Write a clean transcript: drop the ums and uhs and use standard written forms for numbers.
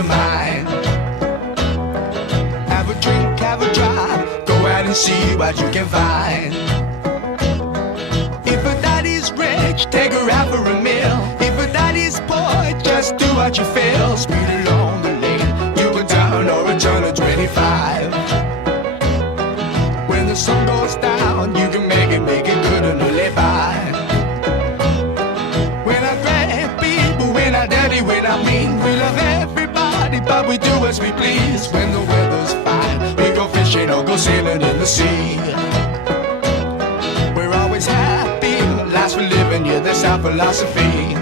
your mind. Have a drink, have a drive, go out and see what you can find. If a daddy's rich, take her out for a meal. If a daddy's poor, just do what you feel. Speed along the lane, you go down or a turn of 25. When the sun goes down, you can make it good and live by. When I grab people, when I daddy, when I mean, we love everybody, but we do as we please. When the weather's fine, we go fishing or go sailing in the sea. We're always happy, life's for living, yeah, that's our philosophy.